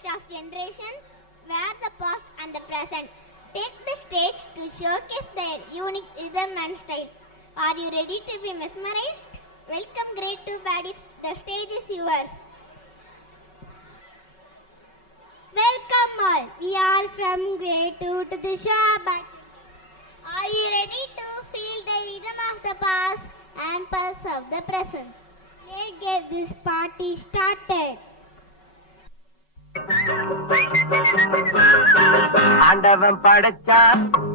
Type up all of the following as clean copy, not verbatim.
clash of generations where the past and the present take the stage to showcase their unique rhythm and style. Are you ready to be mesmerized? Welcome grade 2 baddies. The stage is yours. Welcome all. We are from grade 2 to the show battle. Are you ready to feel the rhythm of the past and pulse of the present? Let's get this party started. ஆண்டவன் படைச்சா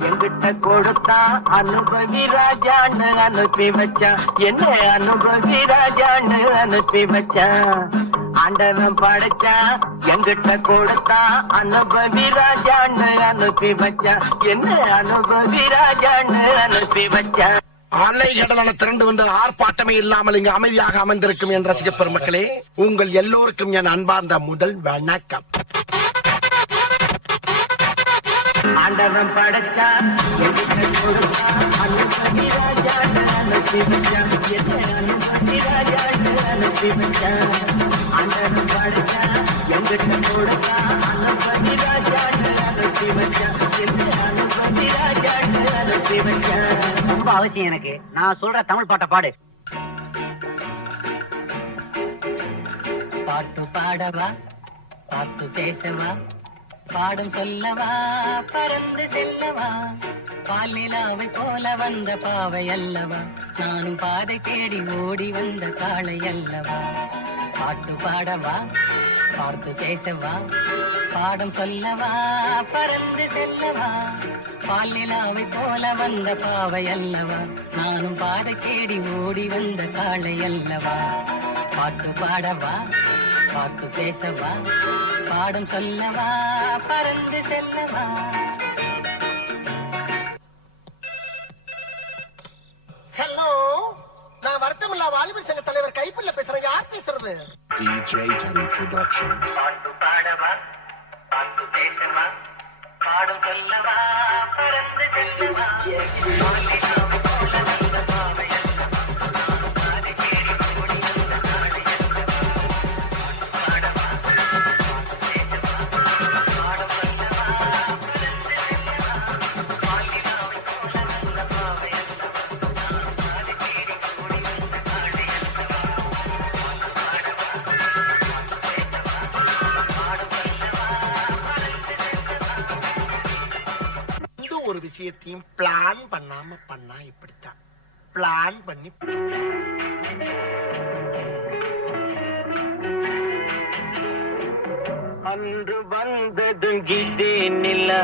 எங்கிட்ட கொடுத்தா அனுபவி ராஜான்னு அனுப்பி வச்சான். என்ன அனுபவி ராஜான்னு அனுப்பி வச்சான். ஆண்டவன் படைச்சா எங்கிட்ட கொடுத்தா அனுபவி ராஜான்னு அனுப்பி வச்சான். என்ன அனுபவி ராஜான்னு அனுப்பி வச்சான். அலை கடலான திரண்டு வந்து ஆர்ப்பாட்டமே இல்லாமல் இங்கு அமைதியாக அமைந்திருக்கும் என் ரசிக பெருமக்களே, உங்கள் எல்லோருக்கும் என் அன்பார்ந்த முதல் வணக்கம். ஆண்டவன் படைச்சா எங்கிட்ட கொடுத்தா அனுபவி ராஜான்னு அனுப்பி வச்சான். என்ன அனுபவி ராஜான்னு அனுப்பி வச்சான். ஆண்டவன் படைச்சா எங்கிட்ட கொடுத்தா அனுபவி ராஜான்னு அனுப்பி வச்சான். என்ன அனுபவி ராஜான்னு அனுப்பி வச்சான். ரொம்ப அவசியம் எனக்கு. நான் சொல்ற தமிழ் பாட்டை பாடு. பாட்டு பாடவா, பாட்டு பேசவா, பாடும் சொல்லவா, பறந்து செல்லவா, பால் நிலாவை போல வந்த பாவை அல்லவா, நானும் பாதை தேடி ஓடி வந்த காளை அல்லவா. பாட்டு பாடவா, பாட்டு பேசவா, பாடும் சொல்லவா, பறந்து செல்லவா, பால் நிலாவை போல வந்த பாவை அல்லவா, நானும் பாதை தேடி ஓடி வந்த காளை அல்லவா. பாட்டு பாடவா, பாட்டு பேசவா, பாடும் சொல்லவா, பறந்து செல்லவா. ஹலோ, நான் வருத்தமில்லா வாலிபர் சங்க தலைவர் கைப்புள்ள பேசுறேன். யார் பேசுறது? DJ Teddy Productions. பாட்டு பாடவா, பாட்டு பேசவா, பாடும் சொல்லவா, பறந்து செல்லவா. ஒரு விஷயத்தையும் பிளான் பண்ணாம பண்ணா இப்படித்தான். பிளான் பண்ணி அன்று வந்ததும் இதே நிலா,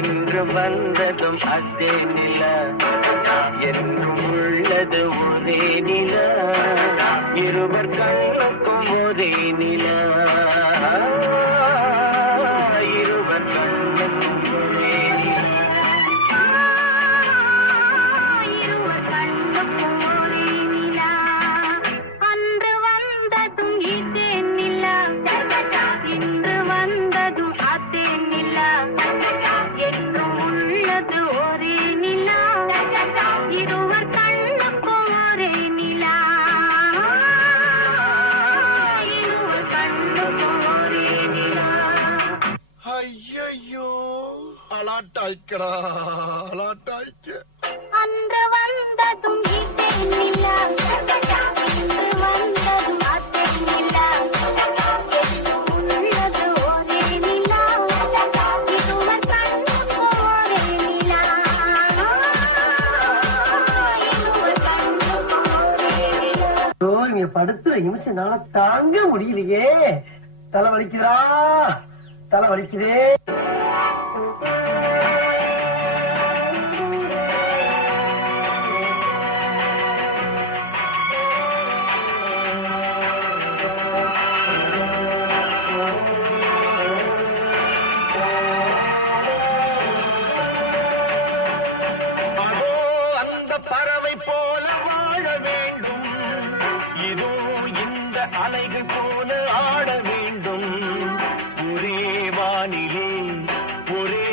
என்று வந்ததும் அதே நிலா, என்றும் உள்ளது ஒரே நிலா, இருவர் கண்ணுக்கும் ஒரே நிலா, இருவர் கண்ணுக்கும் ஒரே நிலா, இருவர் கண்ணுக்கும் ஒரே நிலா. அன்று வந்ததும் இதே நிலா, இன்று வந்ததும் அதே நிலா, என்றும் உள்ளது ஒரே நிலா, இருவர் கண்ணுக்கும் ஒரே நிலா, இருவர் கண்ணுக்கும் ஒரே நிலா. ஐயோ, அலாட்டாய்க்கடா, அலாட்டாய்க்க. அன்று வந்ததும் இதே நிலா, இன்று வந்ததும் அதே நிலா, என்றும் உள்ளது ஒரே நிலா, இருவர் கண்ணுக்கும் ஒரே நிலா, இருவர் கண்ணுக்கும் ஒரே நிலா. இங்க படுத்துற நிமிஷம்னால தாங்க முடியலையே. தலை வலிக்குதா, தலை வலிக்குதே. அந்த பறவை போல வாழ வேண்டும், இதோ இந்த அலைகள் போல ஆட வேண்டும், ஒரே வானிலே ஒரே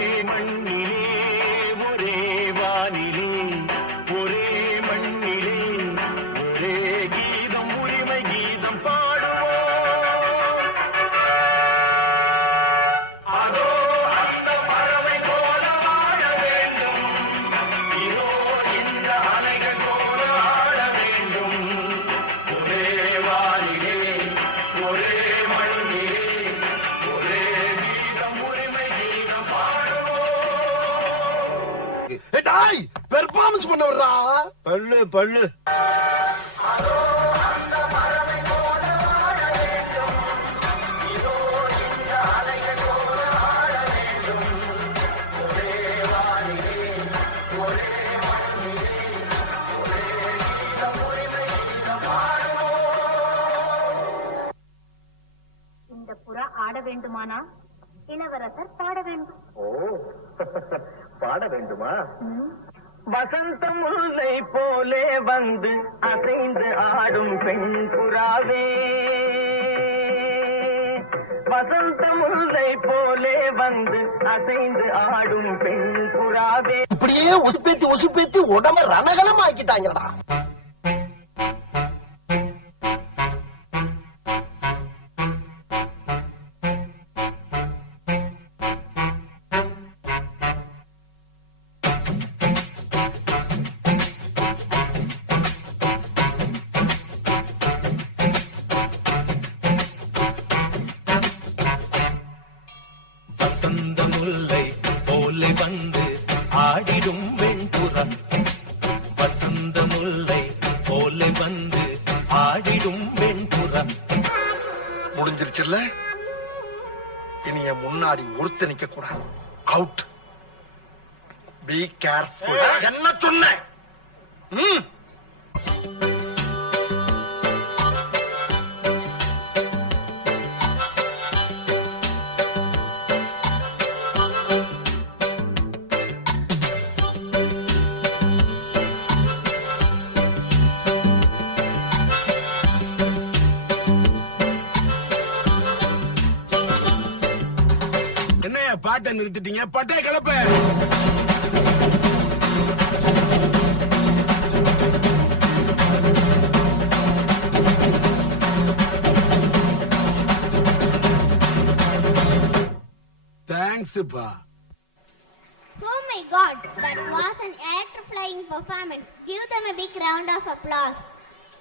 பர்ஃபார்மன்ஸ் பண்ண வர்றா. பல்லு பல்லு இந்த புறா ஆட வேண்டுமானா இளவரசர் பாட வேண்டும். ஓ பாட வேண்டுமா? வசந்த முல்லை போலே வந்து அசைந்து ஆடும் பெண் புறாவே, வசந்த முல்லை போலே வந்து அசைந்து ஆடும் பெண் புறாவே. இப்படியே உசுப்பேத்தி உடம்ப ரணகலம் ஆக்கிட்டாங்கடா. வசந்த முல்லை போலே வந்து ஆடிடும் வெண்புறா, வசந்த முல்லை போலே வந்து ஆடிடும் வெண்புறா. முடிஞ்சிருச்சுல்ல? இனி என் முன்னாடி ஒருத்த நிக்க கூடாது. அவுட். Be careful. என்ன சொன்னேன்? என்ன பாட்டை நிறுத்திட்டீங்க? பட்டே கிளப்ப. தேங்க்ஸ் பா. Oh my God, that was an air-flying performance. Give them a big round of applause.